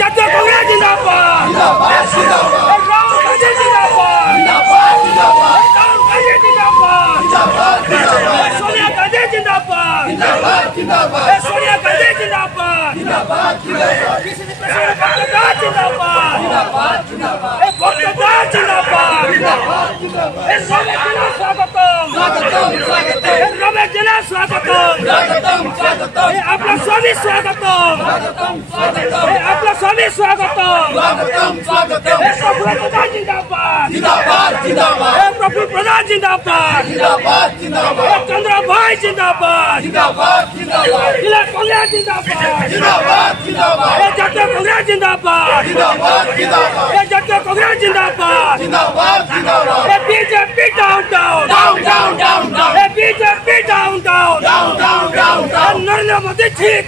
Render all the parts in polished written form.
জাতীয় কংগ্রেস জিন্দাবাদ রাহুল গান্ধী জিন্দাবাদ রাহুল গান্ধী জিন্দাবাদ সোনিয়া গান্ধী জিন্দাবাদ সোনিয়া গান্ধী জিন্দাবাদ পিসিসি প্রেসিডেন্ট জিন্দাবাদ ভক্তদা জিন্দাবাদ রমেশ জেলা স্বাগতম রমেশ জেলা স্বাগতম आपला स्वामी स्वागतम आपला स्वामी स्वागतम प्रफुल्ल प्रधान जिंदाबाद प्रफुल्ल प्रधान जिंदाबाद चंद्र भाई जिंदाबाद जिला कांग्रेस जिंदाबाद जातीय कांग्रेस जिंदाबाद जातीय कांग्रेस जिंदाबाद BJP down down BJP down down Narendra Modi ठीक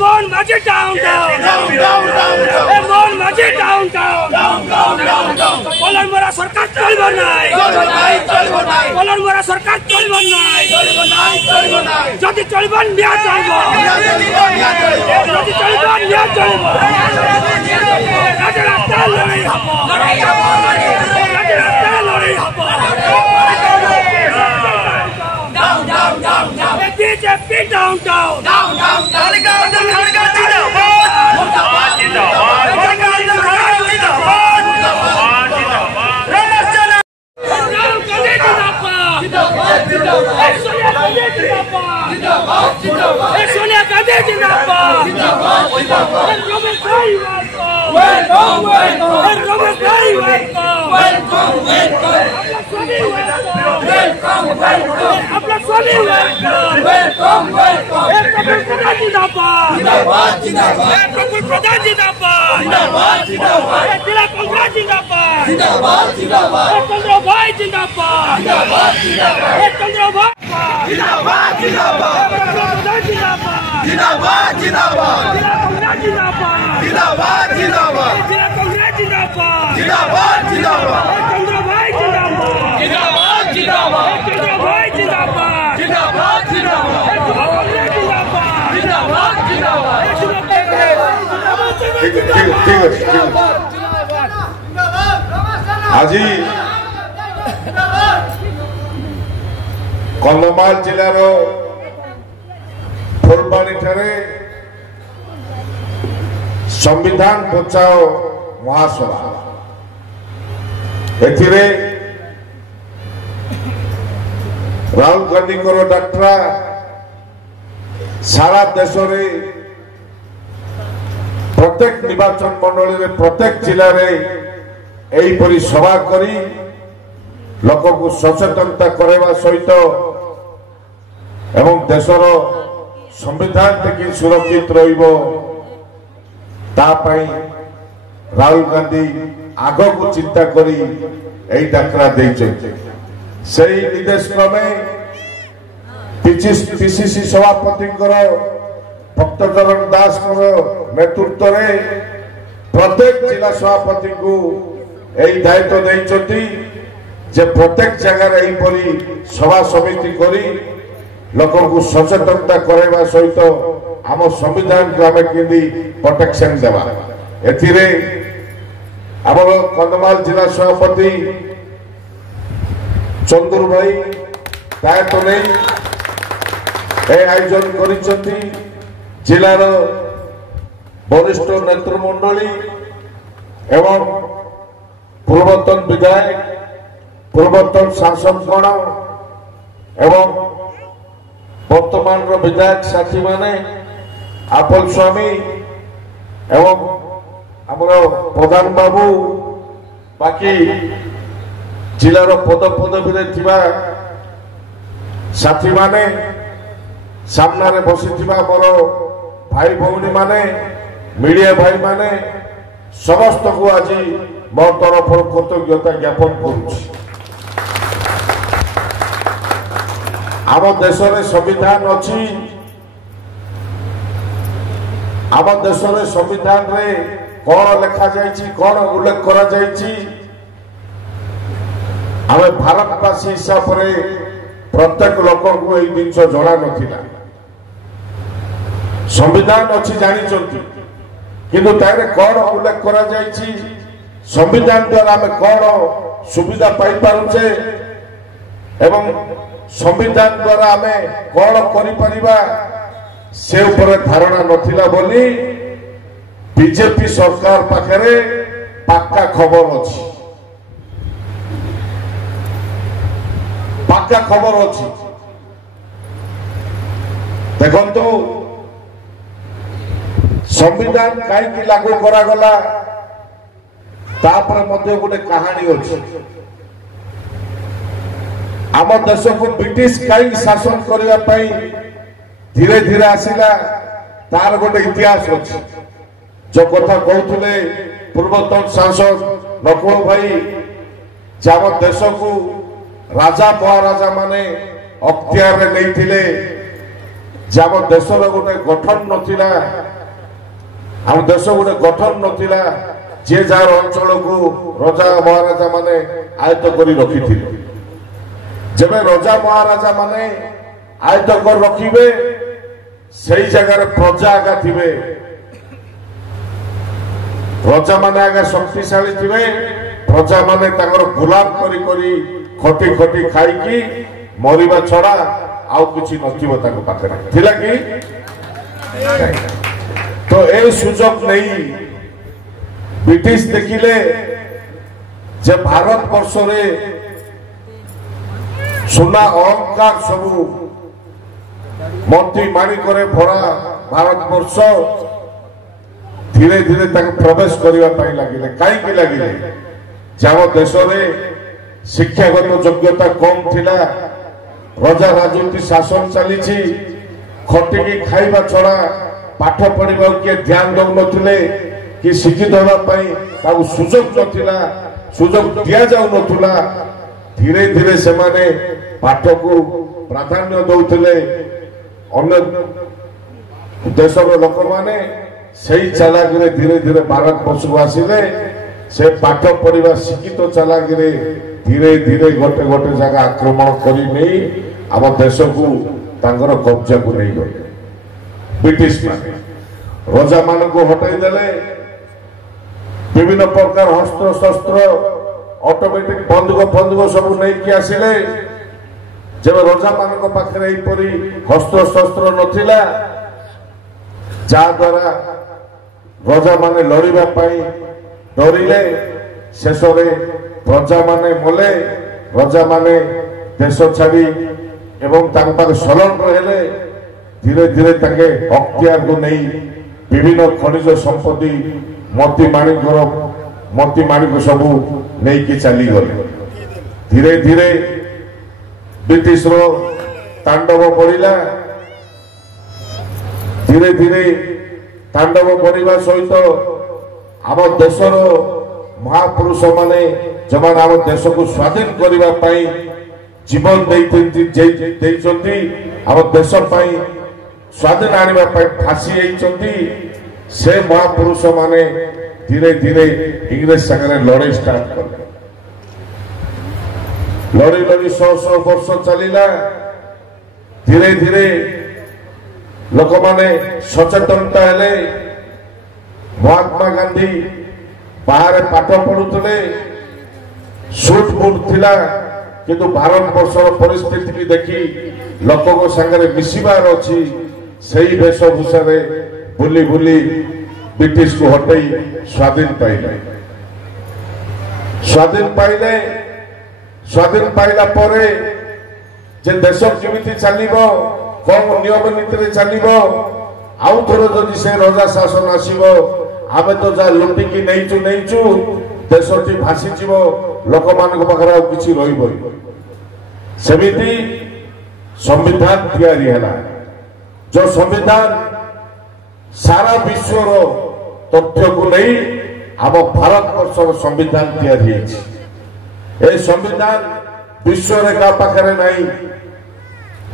मोहन माझी डाउन मोहन माझी डाउन कलर मोरा सरकार चलब नाई कलर मोरा सरकार चलब नाई जदि चलब न्या चलब जदि चलब न्या चलब राजरास्ता लड़ाई हब राजरास्ता लड़ाई hub BJP down Sonia Gandhi जिंदाबाद रमेश भाई रमेश भाई आपला स्वामी प्रफुल्ल प्रधान जिंदाबाद जिला कांग्रेस जिंदाबाद चंद्र भाई जिंदाबाद चंद्र भाई आज कंधमाल जिलार फुलबाणी ठारे संविधान बचाओ महासभा एथिरे राहुल गांधी को डाक्टरा सारा देश रे प्रत्येक निर्वाचन मंडली रे प्रत्येक जिले में यहीपरी सभा करी लोक को सचेतनता करवा सहित एवं देशर संविधान टेकी सुरक्षित राहुल गांधी आग को चिंता करी यही डाकरा से निर्देश क्रमे पीसीसी सभापति भक्तचरण दास नेतृत्व में प्रत्येक जिला सभापति को यही दायित्व देते जे प्रत्येक जगह यहीपरी सभा समिति करी लोक को सचेतनता करवा सहित आम संविधान को आम कि प्रोटेक्शन देवा एथिरे आमर कंधमाल जिला सभापति चंदुर भाई दायित्व नहीं आयोजन करिसेंती जिलार वरिष्ठ नेतृमंडली एवं पूर्वतन विधायक पूर्वतन सांसद गण एवं वर्तमान विधायक साथी माने आपल स्वामी एवं आमर प्रधान बाबू बाकी जिलार पद पदवी साथी माने सामना रे बसी मोर भाई भौणी माने मीडिया भाई माने समस्त को आज मो तरफ कृतज्ञता ज्ञापन करुछि। आम देश में संविधान अच्छी आम देश में संविधान रे कौन लिखा जाइछि कौन उल्लेख करा जाइछि आम भारतवासी हिसाब से प्रत्येक लोक को यही जिन जना ना संविधान अच्छी जानी কিন্তু তাইরে କଣ ଉଲ୍ଲେଖ କରାଯାଇଛି संविधान द्वारा आम कौन सुविधा पाई पारुचे एवं संविधान द्वारा आम कौन करिपरिबा से ऊपर धारणा नथिला बोली बीजेपी सरकार पाखरे पक्का खबर अछि पक्का खबर अछि देखंतु संविधान काई लागू करा गला तापर मध्य गोटे कहानी अछि आम देश को ब्रिटिश कई शासन करने पाई धीरे धीरे आसिला तार गोटे इतिहास अछि जो कथा कहते पूर्वतन सांसद नकुल भाई जब देश को राजा महाराजा माने अख्तियार रे नैथिले जब देश गोटे गठन नथिला आम देश गोटे गठन नथिला जे जार अंचल को राजा महाराजा माने आयत्त करी रखी जब राजा महाराजा माने आयत्त कर रखिबे सही जगह प्रजा आगा थिबे राजा माने आगा शक्तिशाली थिबे प्रजा माने ताकर गुलाम करी करी खटी खटी खाई की मरिबा छड़ा आउ किछि नथिबो ताको पाखरे थिला कि तो ए सुजोग नहीं ब्रिटिश देखिले जे भारत वर्ष रे सुना अहंकार सबू मंत्री माणिकरे भरा भारत वर्ष धीरे धीरे प्रवेश करने लगिले कहीं लगिले जब देश रे शिक्षागत योग्यता कम थिला राजा राजनीति शासन चली खटिकी खाइबा छड़ा पाठ पढ़ा किए ध्यान दौ नथिले कि शिक्षित होगा सुजोग नथिला सुजोग दिया जाऊ नथिला धीरे धीरे से माने पाठ को प्राधान्य दौले अन्य देशर लोक माने सही चालाकी धीरे धीरे भारत वर्ष को आसिले से पाठ पढ़ा शिक्षित चालाकी धीरे धीरे गोटे गोटे जगह आक्रमण करी नहीं आम देश को तांकर कब्जा को नहीं गले ब्रिटिश माने राजा मान को हटाई देले विभिन्न प्रकार हस्त्र शस्त्र ऑटोमेटिक बंदूक सब नहीं कि आसिले जब राजा मान पाखे यहपरी हस्त्र शस्त्र नथिला जा द्वारा राजा माने लड़िबा पाई डरिले शेष प्रजा माने मले राजा माने देश छाड़ी एवं संलग्न हेले धीरे धीरे ताके अख्तियार को नहीं विभिन्न खनिज संपत्ति मती माणिक सबू नहीं कि चली गले धीरे धीरे ब्रिटिश रो तांडव बढ़िला धीरे धीरे तांडव बढ़िबा सहित आम देशर महापुरुष माने जमान आम देश को स्वाधीन करने पाई जीवन देइचंती आम देश पाई स्वाधीन आनिबा पाई फांसी होइचंती से महापुरुष माने धीरे धीरे इंग्रेज संगे लड़ाई स्टार्ट कले लड़ी लड़ी 100 वर्ष चलिला धीरे धीरे लोक माने सचेतनता हेले महात्मा गांधी बाहर पाठ पढ़ुले सुट बुट थिला किंतु भारत वर्षर परिस्थिति की देखी लोक को संगे मिसिबार अच्छी सही वेशभूषा बुली बुली ब्रिटिश को हटई स्वाधीन पाइला परे जे देश केमिति चलिबो कौन नियम नीति चलिबो आउ थोर जदि से राजा शासन आसीबो आमे तो जा लुटिकी नैचु देशटी भासी जीवो लोक मान पाखरे किछि रहिबो सेमिति संविधान तैयारी हैला जो संविधान सारा विश्वर तथ्य को नहीं आम भारत वर्षर संविधान तैयारी ए संविधान विश्व का पाखरे नहीं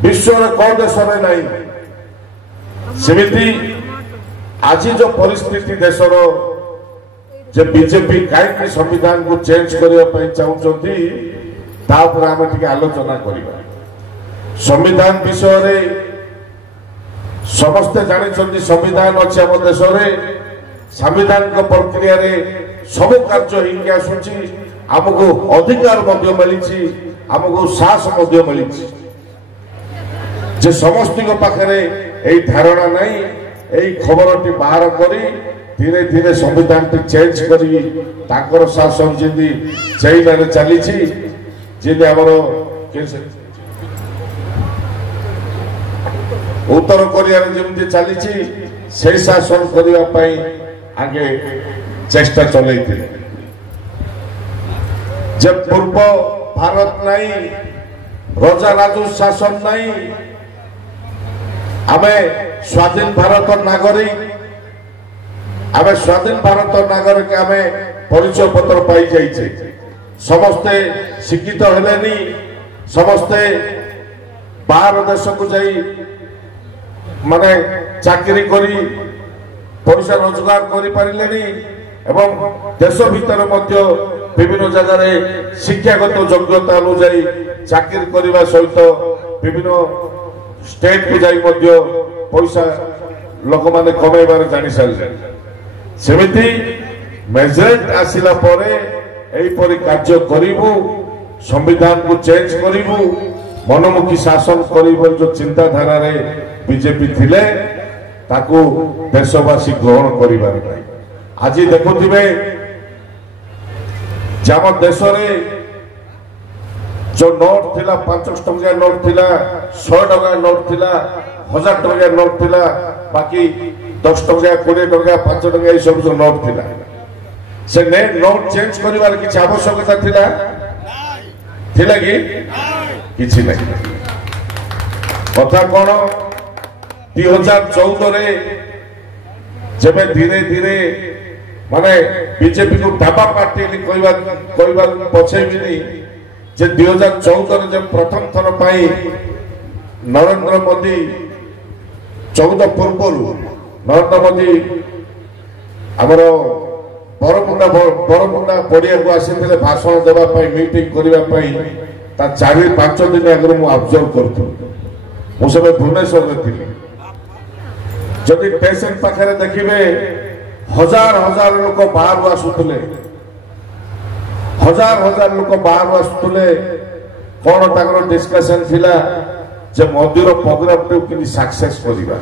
विश्व कौ देश में नहीं सेमिति आज जो परिस्थिति देशर जे बीजेपी कहीं संविधान को चेंज करने चाहते आम टे आलोचना करवा संविधान विषय समस्ते जानी संविधान अच्छे आम देश संविधानिक प्रक्रिया रे सब कार्य होगी आसुची आमको अधिकार मिली आमको साहस मिली जे समस्त पाखे यही धारणा नहीं यही खबर टी बाहर करी धीरे धीरे संविधान टी चेंज कर शासन जी चाइना चली जी उत्तर कोरिया जमी चली से शासन करने आगे चेष्टा चल जब पूर्व भारत नहीं रजा राजू शासन नहीं आमे स्वाधीन भारत नागरिक आमे स्वाधीन भारत नागरिक आमे परिचय पत्र पाई जाइए समस्ते शिक्षित हेलेनी समस्ते बाहर देश को जाई माने चाकरी करी पैसा रोजगार करि पारिलेनी एवं देश भीतर मध्य विभिन्न जगह शिक्षागत योग्यता अनुसार चाकरी करने सहित विभिन्न स्टेट को जाई मध्य पैसा लोक माने कमाइबार जानी सारे सेमिति मेजरेट आसिला परे एहिपरि कार्य करिबु संविधान को चेंज करिबु मनमुखी शासन करिबु जो चिंताधारा रे बीजेपी थिले ताकू देशवासी ग्रहण करिबार नाही आज देखुथिबे जम देश जो नोट थिला 500 टंका नोट थिला 100 टंका नोट थिला 1000 टंका नोट थिला बाकी 10 टंका 20 टंका 5 टंका ये सब जो नोट थिला से नोट चेंज करिवार किछ आवश्यकता थिला थिला कि किछि नहीं कथा कोन 2014 रे जब धीरे धीरे माने बीजेपी को डाबा पार्टी कहवा पछेबी जे 2014 जब प्रथम थर पाई नरेंद्र मोदी 14 पूर्व नरेंद्र मोदी आमर बरमुंडा पड़िया को आसी भाषण देवाई मीटिंग करने 4-5 दिन आगे मुझे ऑब्जर्व करूँ मुझे भुवनेश्वर थी जदि पेसेंट पाखे देखिए हजार हजार लोक बाहर आसुले हजार हजार लोक बाहर आसुले कौन तक डिस्कशन थिला जे मोदीर प्रोग्राम टे कि सक्सेस करिबा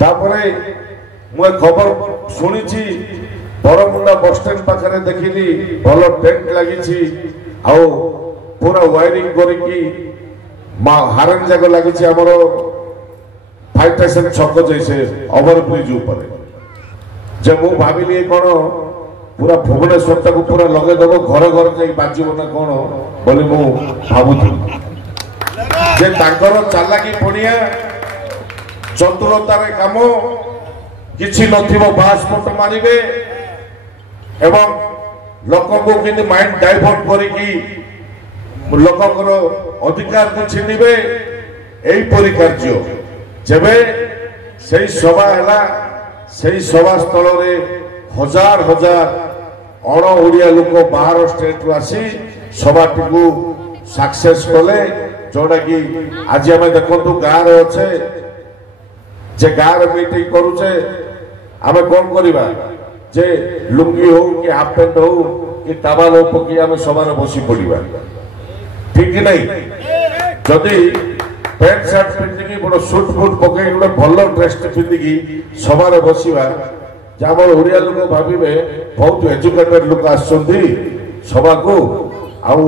तापरे मु खबर सुनिछि बरमुंडा बस स्टैंड पाखे देखिली भल टेंट लगी आउ पूरा वायरिंग करिकी हारन जाग लगी आमर फाइव स्टेशन छक जैसे ओवर ब्रिज ऊपर जब मु भाविली कौन पूरा भुवनेश्वर तक पूरा लगे देव घर घर जाई बाजिबो ना कौन बोली मु भाबुथि जे ताकर चालाकी पड़िया चतुरतार काम किछि नथिबो पासपोर्ट मारिबे एवं लोक को किंतु माइंड डाइवर्ट करिकी लोककर अधिकार को छिनिबे एई परि कार्य जेबे सही सभा है सही सभा स्थल रे हजार हजार अण ओडिया लोक बाहर स्टेट रु आसी सभाटी को सक्सेस कले जोड़ा कि आज आम देखु गाँव अच्छे जे गाँव मीटिंग करुचे आम कौन करवा जे लुंगी हो कि हाफ पैंट हो कि टावाल हो पकई आम सभा बसी पड़ा ठीक नहीं जदि पैंट सार्ट पिंधिकी गोटे सुट फुट पकई गोटे भल ड्रेस पिंधिकी सभार बसवा जब ओडिया लोक भावे बहुत एजुकेटेड लोक आसुंदी सभा को आउ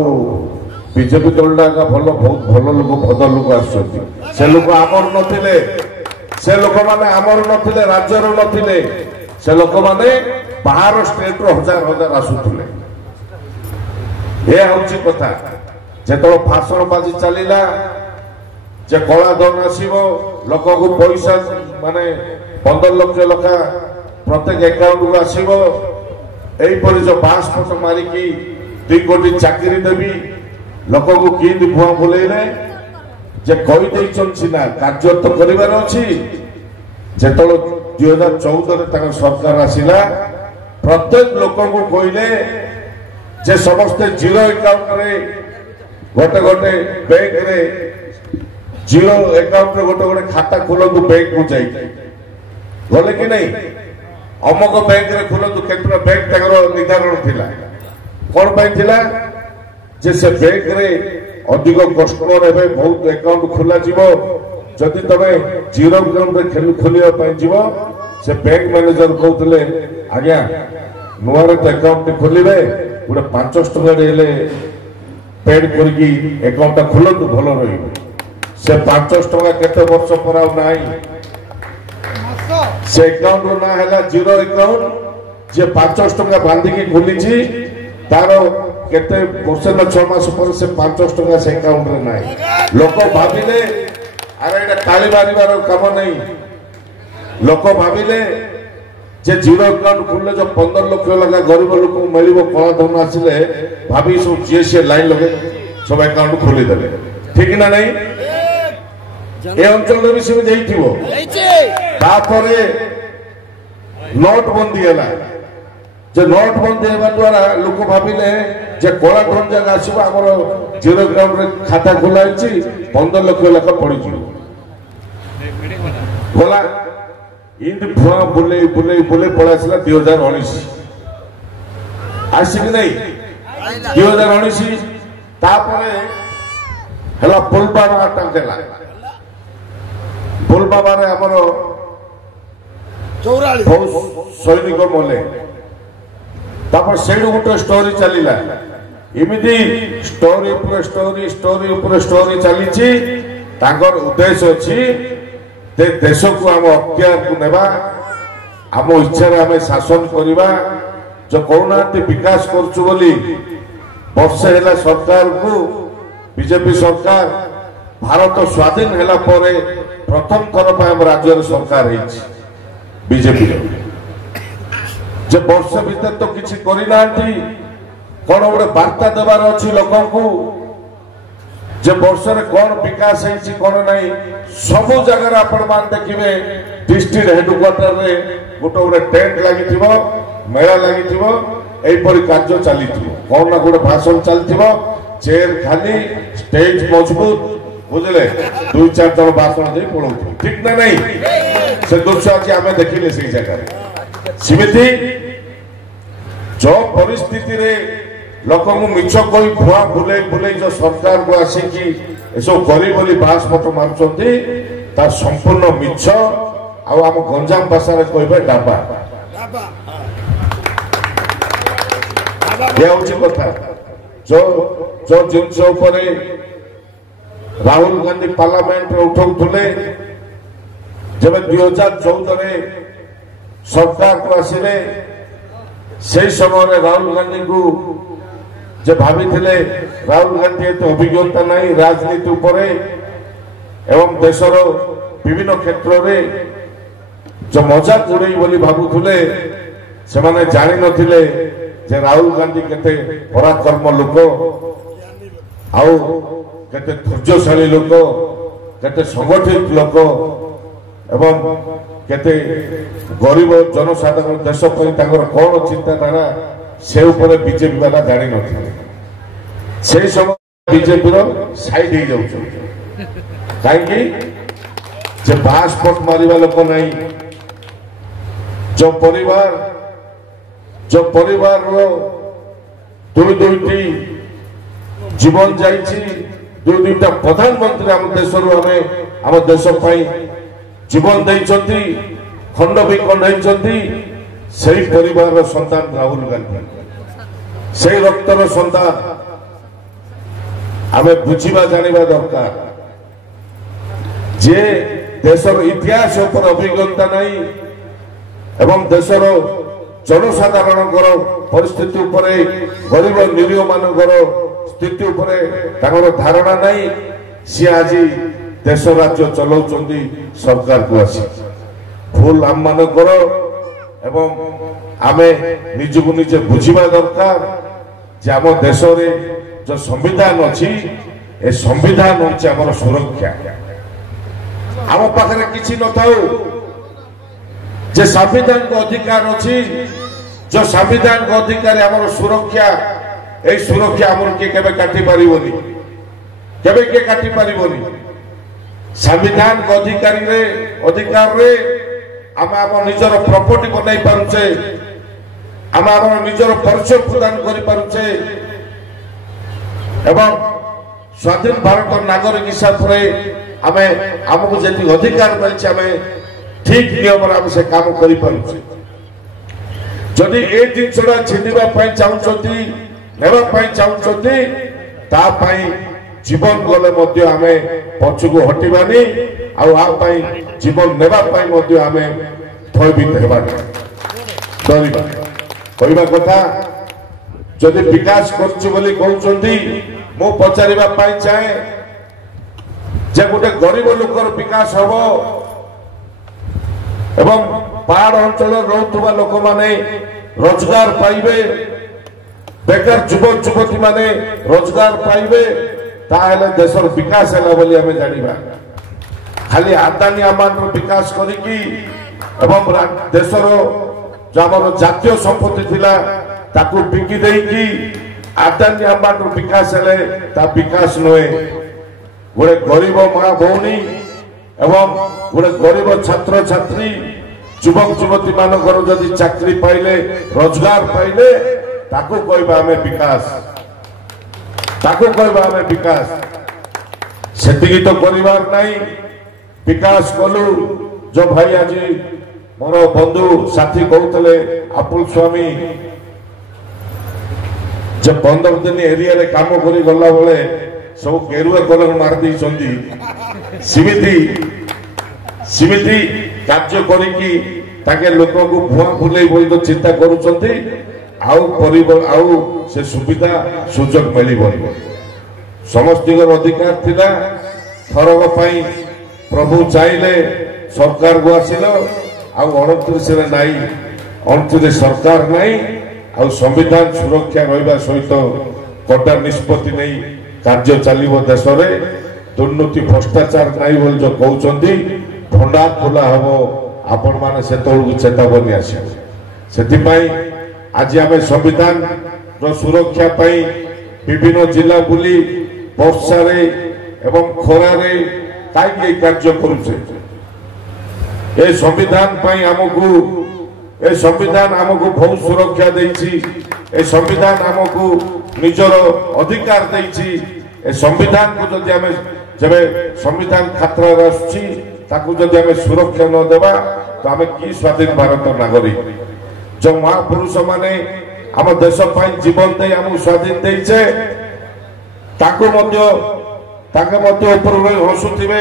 बीजेपी दलटा भल बहुत भल लोक भद्र लोक आसुंदी से लोक आमर नथिले से लोक माने आमर नथिले राज्यर नथिले से लोक माने बाहर स्टेट रो हजार हजार आसुथिले ए होची कथा जेतो भाषण बाजी चलिला जे कला धन आसीबो लोक को पैसा माने 15 लाख लखा प्रत्येक अकाउंट को आसीबो एई परि जो पासपोर्ट मारिकी 2 कोटी चाकरी देबी लोक को की भुआ बुलेले जे कहि दैछन सिना कार्य तो करिवार अछि जेतलो 2014 रे तक सरकार आसिला प्रत्येक लोक को कहिले जे समस्त जीरो अकाउंट रे गोटे गोटे बैंक रे जीरो अकाउंट रे गोटे गोटे खाता खोलतु बैंक को जाई गले कि नहीं अमक बैंक रे खोलतु केतना बैंक तकर निर्धारण थिला कोन ପାଇଁ थिला जे से बैंक रे अधिक कस्टमर हेबे बहुत अकाउंट खोला जीवो जदि तमे जीरो अकाउंट रे खोलिया ପାଇଁ जीवो से बैंक मैनेजर कहतले आज्ञा नुआरे अकाउंट खोलिबे गोटे 500 टका हेले पेड करके अकाउंट खोलतु भल रही से 500 टका केते वर्ष पर आ नाही से अकाउंट रो ना हैला जीरो अकाउंट जे 500 टका बांधी के खोली छी तारो केते वर्ष न 6 मास पर से 500 टका से अकाउंट रे नाही लोक भाबिले अरे एटा ताली मारिबार काम नहीं लोक भाबिले जे जीरो अकाउंट खोलले जो 15 लाख लगा गरीब लोक मिलिबो कला धन आसिले भाबी सब जीएसए लाइन लगे सब अकाउंट खोली देले ठीक ना नहीं ए अंचल रे भी से देइथिबो तापरे नोटबंदी हैला जे नोटबंदी हेबा द्वारा लोक भाबिले जे कला धन जगह आसीबो हमर जीरो अकाउंट रे खाता खोलाइछि 15 लाख लगा पड़ी जिवो बोला इंद फुआ बुले बुले बुले पड़ा सिला 2019 आसिक नहीं 2019 तापरे हला पुलबाबा टांगला पुलबाबा रे हमरो 44 सैनिक मले तापर सेडु गोटे स्टोरी चलीला इमिति स्टोरी ऊपर स्टोरी स्टोरी ऊपर स्टोरी चलीची तांकर उद्देश्य अछि ते देश को आम अख्तियार को नेबा आम इच्छा आम शासन करवा जो कहना विकास करचु बोली वर्षे है सरकार को बीजेपी सरकार भारत स्वाधीन है प्रथम थर पर राज्य सरकार बीजेपी जे वर्ष भीतर तो किसी करना कौन गोटे वार्ता देवार अच्छी लोक जे वर्ष कौन विकास है कौन नहीं सब जगह आपण मान देखिए डिस्ट्रिक्ट हेडक्वार्टर रे गोटे गोटे टेंट लगी मेला लगी कार्य चली कौन ना गोटे भाषण चलती चेयर खाली स्टेज मजबूत बुझले 2-4 जन भाषण दे पड़ो ठीक ना नहीं से दृश्य आज आम देखिले से जगह सिमिति जो परिस्थिति रे लोक मिछ कोई भुआ बुले बुले जो सरकार को आसिकी सब करी बोली बास मत मारुचंती ता संपूर्ण मिछ आम गंजाम भाषा रे कहबे डाबा ये हूँ कथा जो जो जिनस राहुल गांधी पार्लियामेंट रे उठाउथुले जब 2014 सरकार को आसिले से समय राहुल गांधी को जे भाभी थे राहुल गांधी एत अभिज्ञता नहीं राजनीति उपरे एवं देशर विभिन्न क्षेत्र में जो मजाक उड़े बोली भावुले से माने जानी नथिले जे राहुल गांधी केते पराक्रम लोक आउ केते धैर्यशाली लोक केते संगठित लोक एवं केते गरीब जनसाधारण देश पर तांकर कौन चिंताधारा से ऊपर बीजेपी वाला जानी नथिले से समय बीजेपी साइड हो जाउछ काहे जे पासपोर्ट मारिबा लोक नहीं जो परिवार रो दुईटी जीवन जाइछि दुईटा प्रधानमंत्री आम देश आम देश जीवन देइछंती खंड विखंड होइछंती सेही परिवार संतान राहुल गांधी से रक्तर संतान आम बुझा जानिबा दरकार जे देशर इतिहास पर अभिज्ञता नहीं एवं देशर जनसाधारण परिस्थिति उपरे गरीब निरीह मानकर स्थिति उपरे धारणा नहीं सी आज देश राज्य चलाउछंती सरकार को आसी भूल आम मानकर एवं आमे निजको निजे बुझिबा दरकार जे आम देश रे जो संविधान अच्छी ए संविधान होछि हमर सुरक्षा आम पाखरे किछि न थाउ जे संविधान को अधिकार अच्छी जो संविधान को अधिकार हमर सुरक्षा ए सुरक्षा हमर के केबे काटी पारिबोनी केबे के काटी पारिबोनी संविधान को अधिकार रे ଆମେ ଆମ ନିଜର ପ୍ରପର୍ଟି ବନାଇ ପାରୁଛେ ଆମେ ଆମର ନିଜର ପରିଚୟ ପ୍ରଦାନ କରିପାରୁଛେ ଏବଂ ସ୍ୱାଧୀନ ଭାରତ ନାଗରିକ ହିସାବରେ ଆମେ ଆମକୁ ଯେତିକି ଅଧିକାର ମିଳିଛି ଆମେ ଠିକ ନିୟମରେ ଆମେ ସେ କାମ କରିପାରୁଛେ ଯଦି ଏ ଜିନିଷଟା ଛିଣ୍ଡିବା ପାଇଁ ଚାହୁଁଛନ୍ତି ନେବା ପାଇଁ ଚାହୁଁଛନ୍ତି ତା ପାଇଁ ଜୀବନ ଗଲେ ମଧ୍ୟ ଆମେ ପଛକୁ ହଟିବାନି ଆଉ ଆ ପାଇଁ ଜୀବନ ନେବା ପାଇଁ ମଧ୍ୟ ଆମେ ଭୟଭୀତ ହେବାନି ଡରିବା କହିବା କଥା ଯଦି ବିକାଶ କରୁଛୁ ବୋଲି କହୁଛନ୍ତି ମୁଁ ପଚାରିବା ପାଇଁ ଚାହେଁ ଯେ ଗୋଟେ ଗରିବ ଲୋକର ବିକାଶ ହବ ଏବଂ ପାହାଡ଼ ଅଞ୍ଚଳରେ ରହୁଥିବା ଲୋକମାନେ ରୋଜଗାର ପାଇବେ ବେକାର ଯୁବ ଯୁବତୀ ମାନେ ରୋଜଗାର ପାଇବେ ତାହେଲେ ଦେଶର ବିକାଶ ହେଲା ବୋଲି ଆମେ ଜାଣିବା ଖାଲି ଆଦାନୀ ଆମ୍ବାନୀର ବିକାଶ କରିକି ଏବଂ ଦେଶର ଆମର ଜାତୀୟ ସମ୍ପତ୍ତି ଥିଲା ତାକୁ ବିକି ଦେଇକି ଆଦାନୀ ଆମ୍ବାନୀର ବିକାଶ ହେଲେ ତା ବିକାଶ ନୁହେଁ ଗୋଟେ ଗରିବ ମା ଭଉଣୀ ଏବଂ ଗୋଟେ ଗରିବ ଛାତ୍ରଛାତ୍ରୀ ଯୁବକ ଯୁବତୀ ମାନଙ୍କର ଯଦି ଚାକିରି ପାଇଲେ ରୋଜଗାର ପାଇଲେ ତାକୁ କହିବା ଆମେ ବିକାଶ ତାକୁ କହିବା ଆମେ ବିକାଶ ସେତିକି ତ କରିବାର ନାହିଁ ବିକାଶ କଲୁ ଯୋ ଭାଇ ଆଜି ମୋର ବନ୍ଧୁ ସାଥୀ କହୁଥିଲେ ଆପୁଲ ସ୍ୱାମୀ ଯେ 15 ଦିନ ଏରିଆରେ କାମ କରି ଗଲା ବେଳେ ସବୁ କେରୁଆ କଲର ମାରି ଦେଇଛନ୍ତି ସେମିତି କାର୍ଯ୍ୟ କରିକି ତାଙ୍କେ ଲୋକଙ୍କୁ ଭୁଆ ଭୁଲେଇ ବୋଲି ତ ଚିନ୍ତା କରୁଛନ୍ତି ଆଉ ସେ ସୁବିଧା ସୁଯୋଗ ମିଳିବନି ସମସ୍ତଙ୍କର ଅଧିକାର ଥିଲା ଥରକ ପାଇଁ ପ୍ରଭୁ ଚାହିଁଲେ ସରକାରକୁ ଆସିଲ ଆଉ 29ରେ ନାହିଁ 29 ସରକାର ନାହିଁ ଆଉ ସମ୍ବିଧାନ ସୁରକ୍ଷା ରହିବା ସହିତ କଡ଼ା ନିଷ୍ପତ୍ତି ନେଇ କାର୍ଯ୍ୟ ଚାଲିବ ଦେଶରେ ଦୁର୍ନୀତି ଭ୍ରଷ୍ଟାଚାର ନାହିଁ ବୋଲି ଯୋଉ କହୁଛନ୍ତି ଭଣ୍ଡା ଖୋଲା ହବ ଆପଣମାନେ ସେତେବେଳକୁ ଚେତାବନୀ ଆସିବ ସେଥିପାଇଁ ଆଜି ଆମେ ସମ୍ବିଧାନର ସୁରକ୍ଷା ପାଇଁ ବିଭିନ୍ନ ଜିଲ୍ଲା ବୁଲି ବର୍ଷାରେ ଏବଂ ଖରାରେ କାହିଁକି ଏହି କାର୍ଯ୍ୟ କରୁଛେ ଏ ସମ୍ବିଧାନ ପାଇଁ ଆମକୁ ଏ ସମ୍ବିଧାନ ଆମକୁ ବହୁତ ସୁରକ୍ଷା ଦେଇଛି ଏ ସମ୍ବିଧାନ ଆମକୁ ନିଜର ଅଧିକାର ଦେଇଛି ଏ ସମ୍ବିଧାନକୁ ଯଦି ଆମେ ଯେବେ ସମ୍ବିଧାନ ଖାତ୍ରରେ ଆସୁଛି ତାକୁ ଯଦି ଆମେ ସୁରକ୍ଷା ନ ଦେବା ତ ଆମେ କି ସ୍ୱାଧୀନ ଭାରତ ନାଗରିକ ଯୋଉ ମହାପୁରୁଷ ମାନେ ଆମ ଦେଶ ପାଇଁ ଜୀବନ ଦେଇ ଆମକୁ ସ୍ୱାଧୀନ ଦେଇଛେ ତାଙ୍କୁ ତାଙ୍କ ମଧ୍ୟ ଉପରୁ ରହି ହସୁଥିବେ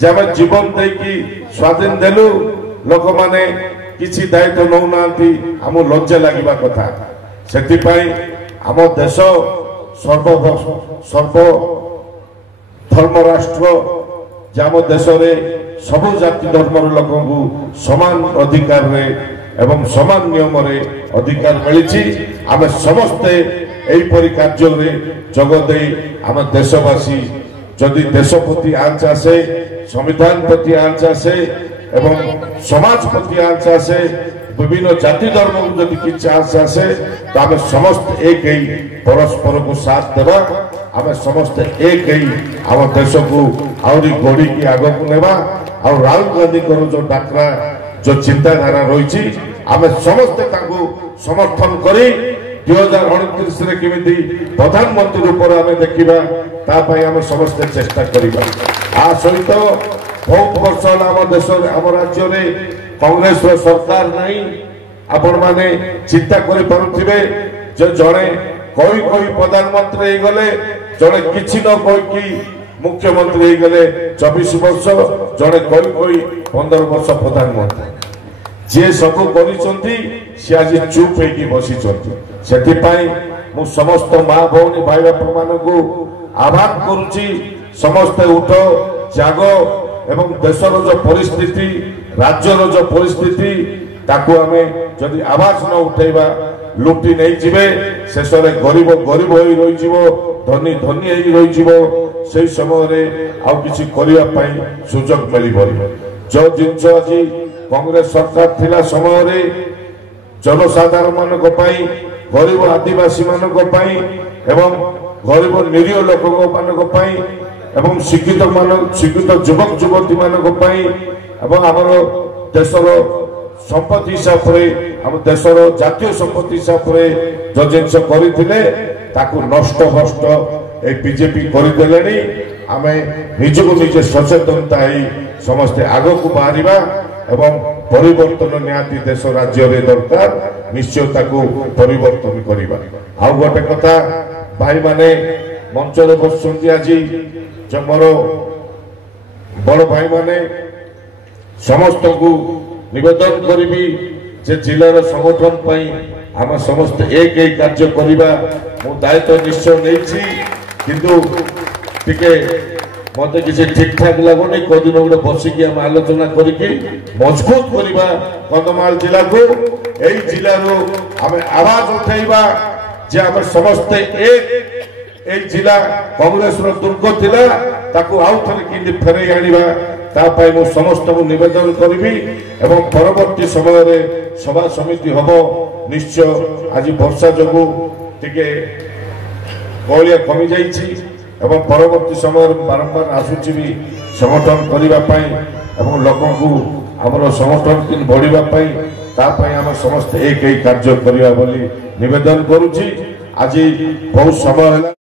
ଯେ ଆମେ ଜୀବନ ଦେଇକି ସ୍ୱାଧୀନ ଦେଲୁ ଲୋକମାନେ କିଛି ଦାୟିତ୍ୱ ନେଉନାହାନ୍ତି ଆମକୁ ଲଜ୍ଜା ଲାଗିବା କଥା ସେଥିପାଇଁ ଆମ ଦେଶ ସର୍ବ ଧର୍ମ ରାଷ୍ଟ୍ର ଯେ ଆମ ଦେଶରେ ସବୁ ଜାତି ଧର୍ମର ଲୋକଙ୍କୁ ସମାନ ଅଧିକାରରେ ଏବଂ ସମାନ ନିୟମରେ ଅଧିକାର ମିଳିଛି ଆମେ ସମସ୍ତେ ଏହିପରି କାର୍ଯ୍ୟରେ ଯୋଗ ଦେଇ ଆମ ଦେଶବାସୀ ଯଦି ଦେଶ ପ୍ରତି ଆଞ୍ଚ ଆସେ संविधान प्रति आंच आसे एवं समाज प्रति आंच आसे विभिन्न जाति धर्म को जदि किछि आंच आसे तो आम समस्त एक ही परस्पर को साथ देवा आम समस्त एक ही आम देश को आहरी गढ़ी की आग को नेबा और राहुल गांधी को जो डाकरा जो चिंताधारा रही आम समस्ते समर्थन करी 2029 रे केमिति प्रधानमंत्री रूप में आम देखा तापाई आम समस्ते चेष्टा करिबा आ सहित बहुत वर्ष आम देश आम राज्य में कांग्रेस सरकार नहीं आपण माने चिंता करि पारुथिबे जे जणे कोई प्रधानमंत्री हे गले जणे किछि न कोई मुख्यमंत्री हे गले 24 वर्ष जणे कोई 15 वर्ष प्रधानमंत्री जे सब करिसंती से आज चुप होगी बसी से मु समस्त माँ भौणी भाई बापा मान को आह्वान करुची समस्ते उठ जाग एवं देशर जो परिस्थिति राज्यर जो परिस्थिति ताकू आमे जदि आवाज न उठेबा लुटी नहीं जिवे शेष में गरीब गरीब हो रही जीवो धनी धनी हो रही जीवो से समय रे आउ किछि करिया पई सुजोग मिली बरी जो जिंस आज कांग्रेस सरकार थिला समय रे जनसाधारण मान को पई गरीब आदिवासी मान को पई एवं गरीब निरीह लोक मान को पई एवं शिक्षित युवक युवती मान को पई एवं हमर देशर संपत्ति हिसाब से आम देशर जातीय संपत्ति हिसाब से जो जिन करते नष्ट भ्रष्ट बीजेपी करदे आम निजक निजे सचेतनता समस्ते आग को बाहर एवं परिवर्तन निहाती देश राज्य दरकार निश्चय परिवर्तन करवा। आउ गोटे कथा भाई माने मंचर बसुंट आज जो मोर बड़ भाई माने समस्त को निवेदन करी जे जिलार संगठन पाई आम समस्त एक कार्य करवा मु दायित्व निश्चय नहीं किंतु टिके मत किसी ठीक ठाक लगुनि कदिन गोटे बसिक आम आलोचना करके मजबूत करवा कंधमाल जिला को यही जिलू आम आवाज उठाइबा जे आम समस्ते एक जिला कांग्रेस दुर्ग थिला ताकू आउ थरे किंदी फेरै आनिबा तापाई मु समस्त को निवेदन करबी एवं परवर्ती समय रे सभा समिति हबो निश्चय। आज वर्षा जगु टिके गलिया कमी जाइछि एवं परवर्ती समय बारंबार आसुची भी संगठन करने एवं लोक आमर संगठन बढ़ापी तापाई आम समस्त एक कार्य करवा बोली निवेदन करुछि। आज बहुत समय